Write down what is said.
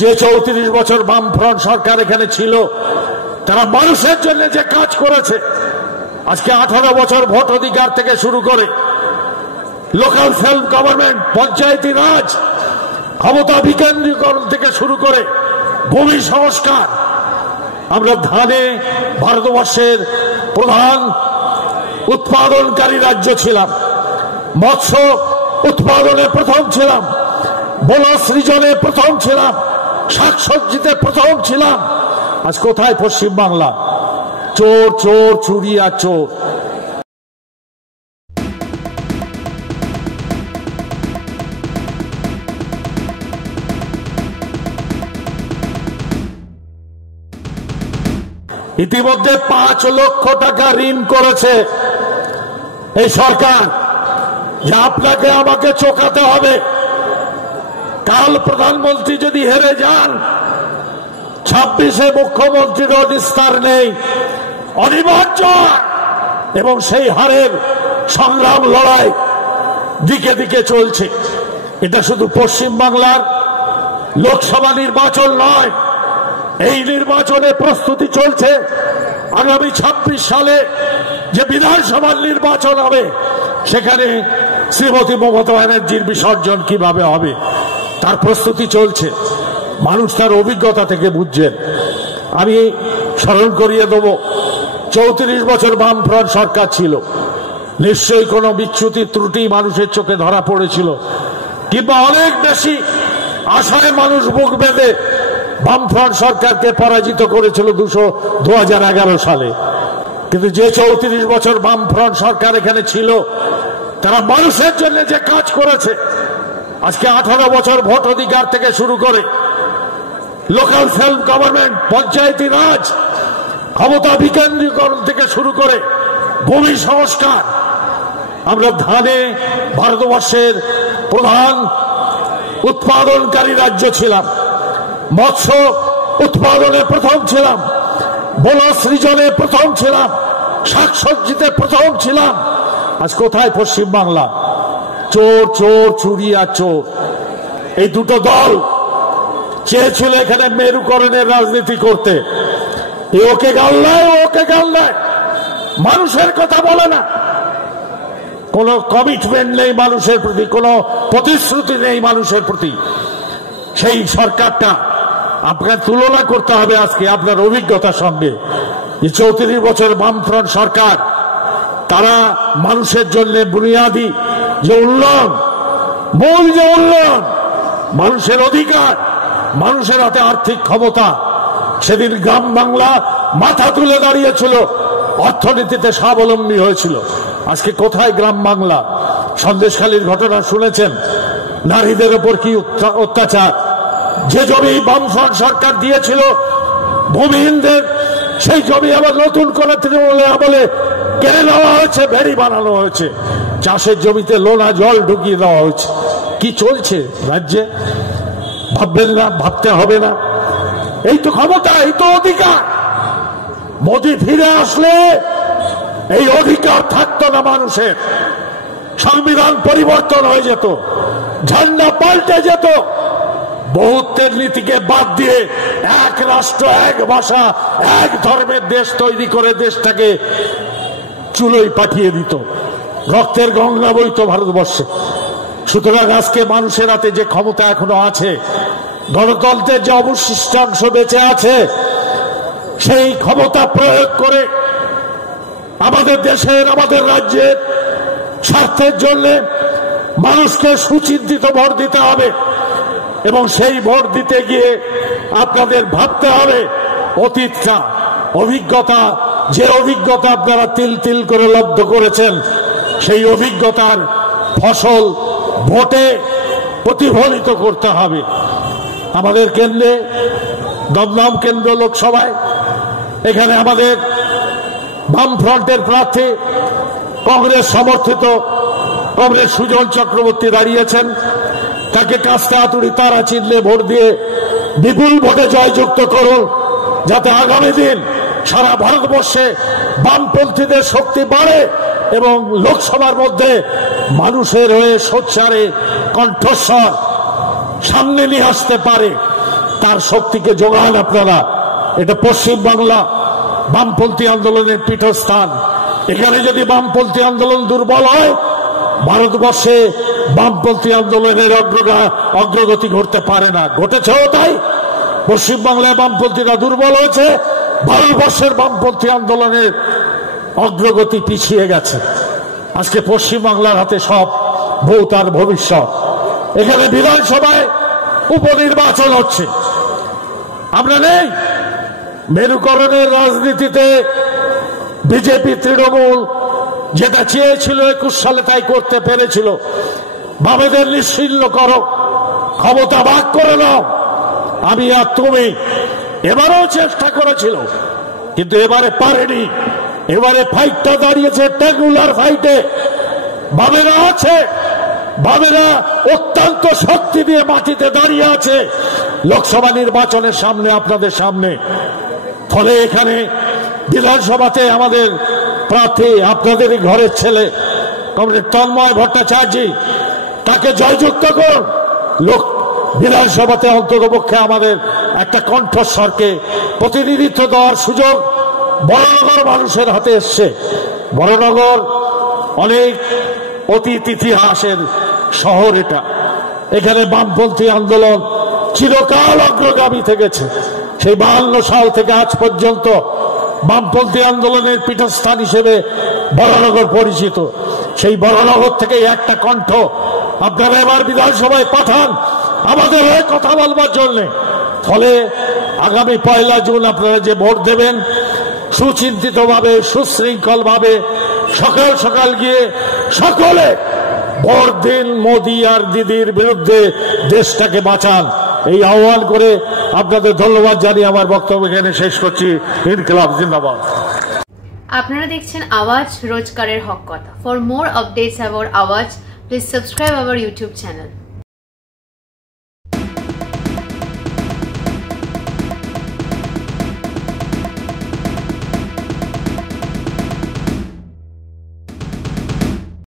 যে 34 বছর বামফ্রন্ট সরকার এখানে ছিল তারা মানুষের জন্য যে কাজ করেছে, আজকে 18 বছর ভোট অধিকার থেকে শুরু করে লোকাল সেলফ গভর্নমেন্ট, পঞ্চায়েতি রাজ, ক্ষমতা বিকেন্দ্রীকরণ থেকে শুরু করে ভূমি সংস্কার, আমরা ধানে ভারতবর্ষের প্রধান উৎপাদনকারী রাজ্য ছিলাম, মৎস্য উৎপাদনে প্রথম ছিলাম, বনজ সৃজনে প্রথম ছিলাম, শাকসবজিতে প্রথম ছিলাম। আজ কোথায় পশ্চিমবাংলা? চোর চোর, চুরি আর চোর। ইতিমধ্যে 5 লক্ষ টাকা ঋণ করেছে এই সরকার, যা আপনাকে আমাকে চোকাতে হবে। কাল প্রধানমন্ত্রী যদি হেরে যান, 26-এ মুখ্যমন্ত্রীরও নিস্তার নেই, অনিবার্য। এবং সেই হারের সংগ্রাম, লড়াই দিকে দিকে চলছে। এটা শুধু পশ্চিমবাংলার লোকসভা নির্বাচন নয়, এই নির্বাচনে প্রস্তুতি চলছে আগামী 26 সালে যে বিধানসভার নির্বাচন হবে, সেখানে শ্রীমতী মমতা ব্যানার্জির বিসর্জন কিভাবে হবে তার প্রস্তুতি চলছে। মানুষ তার অভিজ্ঞতা থেকে বুঝছেন। আমি স্মরণ করিয়ে দেব, 34 বছর বামফ্রন্ট সরকার ছিল, নিশ্চয়ই কোনো বিচ্যুতি ত্রুটি মানুষের চোখে ধরা পড়েছিল, কিংবা অনেক বেশি আশায় মানুষ বুক বেঁধে বামফ্রন্ট সরকারকে পরাজিত করেছিল 2011 সালে। কিন্তু যে 34 বছর বামফ্রন্ট সরকার এখানে ছিল তারা মানুষের জন্য যে কাজ করেছে, আজকে 18 বছর ভোট অধিকার থেকে শুরু করে লোকাল সেলফ গভর্নমেন্ট, পঞ্চায়েতি রাজ, ক্ষমতা বিকেন্দ্রীকরণ থেকে শুরু করে ভূমি সংস্কার, আমরা ধানে ভারতবর্ষের প্রধান উৎপাদনকারী রাজ্য ছিলাম, মৎস্য উৎপাদনে প্রথম ছিলাম, বনজ সৃজনে প্রথম ছিলাম, শাকসবজিতে প্রথম ছিলাম। আজ কোথায় পশ্চিমবাংলা? চোর চোর, চুরি আর চোর। এই দুটো দল চেয়েছিল এখানে মেরুকরণের রাজনীতি করতে। ওকে গাল দেয়, ওকে গাল দেয়, মানুষের কথা বলে না, কোনো কমিটমেন্ট নেই মানুষের প্রতি, কোনো প্রতিশ্রুতি নেই মানুষের প্রতি। সেই সরকারটা আপনার তুলনা করতে হবে আজকে আপনার অভিজ্ঞতার সঙ্গে। যে 34 বছর বামফ্রন্ট সরকার, তারা মানুষের জন্য বুনিয়াদী যে উন্নয়ন, মূল যে উন্নয়ন, মানুষের অধিকার, মানুষের হাতে আর্থিক ক্ষমতা, সেদিন গ্রাম বাংলা মাথা তুলে দাঁড়িয়েছিল, অর্থনীতিতে স্বাবলম্বী হয়েছিল। আজকে কোথায় গ্রাম বাংলা? সন্দেশখালীর ঘটনা শুনেছেন, নারীদের উপর কি অত্যাচার। যে জমি বামফ্রন্ট সরকার দিয়েছিল ভূমিহীনদের, সেই জমি আবার নতুন করে তৃণমূল আমলে কেড়ে নেওয়া হয়েছে, ভেরি বানানো হয়েছে, চাষের জমিতে লোনা জল ঢুকিয়ে দেওয়া হয়েছে। কি চলছে রাজ্যে? ভাববেন না, ভাবতে হবে না? এই তো ক্ষমতা, এই তো অধিকার। মোদী ফিরে আসলে এই অধিকার থাকতো না মানুষের, সংবিধান পরিবর্তন হয়ে যেত, ঝান্ডা পাল্টে যেত, বহুত্বের নীতিকে বাদ দিয়ে এক রাষ্ট্র, এক ভাষা, এক ধর্মের দেশ তৈরি করে দেশটাকে চুলোয় পাঠিয়ে দিত, রক্তের গঙ্গা বইত ভারতবর্ষে। সুতরাং আজকে মানুষের হাতে যে ক্ষমতা এখনো আছে, গণতন্ত্রের যে অবশিষ্টাংশ বেঁচে আছে, সেই ক্ষমতা প্রয়োগ করে আমাদের দেশের, আমাদের রাজ্যের স্বার্থের জন্য মানুষকে সুচিন্তিত ভোট দিতে হবে। এবং সেই ভোট দিতে গিয়ে আপনাদের ভাবতে হবে অতীতটা, অভিজ্ঞতা, যে অভিজ্ঞতা আপনারা তিল তিল করে লব্ধ করেছেন, সেই অভিজ্ঞতার ফসল ভোটে প্রতিফলিত করতে হবে। আমাদের কেন্দ্রে, দমদম কেন্দ্র লোকসভায়, এখানে আমাদের বামফ্রন্টের প্রার্থী, কংগ্রেস সমর্থিত কংগ্রেস সুজন চক্রবর্তী দাঁড়িয়েছেন। তাকে কাস্তে হাতুড়ি তারা চিনলে ভোট দিয়ে বিপুল ভোটে জয়যুক্ত করুন, যাতে আগামী দিন সারা ভারতবর্ষে বামপন্থীদের শক্তি বাড়ে এবং লোকসভার মধ্যে মানুষের হয়ে সোচ্চারে কণ্ঠস্বর সামনে নিয়ে আসতে পারে। তার শক্তিকে যোগান আপনারা। এটা পশ্চিম বাংলা বামপন্থী আন্দোলনের পীঠস্থান। এখানে যদি বামপন্থী আন্দোলন দুর্বল হয়, ভারতবর্ষে বামপন্থী আন্দোলনের অগ্রগতি ঘটতে পারে না। ঘটেছেও তাই। পশ্চিমবাংলায় বামপন্থীরা দুর্বল হয়েছে, ভারতবর্ষের বামপন্থী আন্দোলনের অগ্রগতি পিছিয়ে গেছে। আজকে পশ্চিমবাংলার হাতে সব ভূত আর ভবিষ্যৎ। এখানে বিধানসভায় উপনির্বাচন হচ্ছে, আমরা নেই। মেরুকরণের রাজনীতিতে বিজেপি তৃণমূল যেটা চেয়েছিল 21 সালে তাই করতে পেরেছিল। বামেদের নিশ্চিহ্ন করো, ক্ষমতা ভাগ করে নাও, আমি আর তুমি। এবারেও চেষ্টা করেছিল, কিন্তু এবারে পারেনি। এবারে ফাইটটা দাঁড়িয়েছে ট্যাগুলার ফাইটে। বামেরা আছে, বামেরা অত্যন্ত শক্তি দিয়ে মাটিতে দাঁড়িয়ে আছে লোকসভা নির্বাচনের সামনে, আপনাদের সামনে। ফলে এখানে বিধানসভাতে আমাদের প্রার্থী আপনাদেরই ঘরের ছেলে কমরেড তন্ময় ভট্টাচার্য, তাকে জয়যুক্ত করুন। লোক বিধানসভাতে অন্ততপক্ষে আমাদের একটা কণ্ঠস্বরকে প্রতিনিধিত্ব দেওয়ার সুযোগ বড়নগর মানুষের হাতে এসছে। বড়নগর অনেক অতীত ইতিহাসের শহর এটা। এখানে বামপন্থী আন্দোলন চিরকাল অগ্রগামী থেকেছে। সেই 52 সাল থেকে আজ পর্যন্ত বামপন্থী আন্দোলনের পীঠস্থান হিসেবে বড়নগর পরিচিত। সেই বড়নগর থেকে একটা কণ্ঠ আপনারা এবার বিধানসভায় পাঠান আমাদের হয়ে কথা বলবার জন্য। ফলে আগামী 1 জুন আপনারা যে ভোট দেবেন, সুচিন্তিতভাবে সুশৃঙ্খলভাবে সকাল সকাল গিয়ে সকলে ভোট দিন, মোদি আর দিদির বিরুদ্ধে দেশটাকে বাঁচান। এই আহ্বান করে আপনাদের ধন্যবাদ জানিয়ে আমার বক্তব্য এখানে শেষ করছি। ইনকিলাব জিন্দাবাদ। আপনারা দেখছেন আওয়াজ, রোজকারের হক কথা। ফর মোর আপডেটস অ্যাবাউট আওয়াজ, please subscribe our YouTube channel.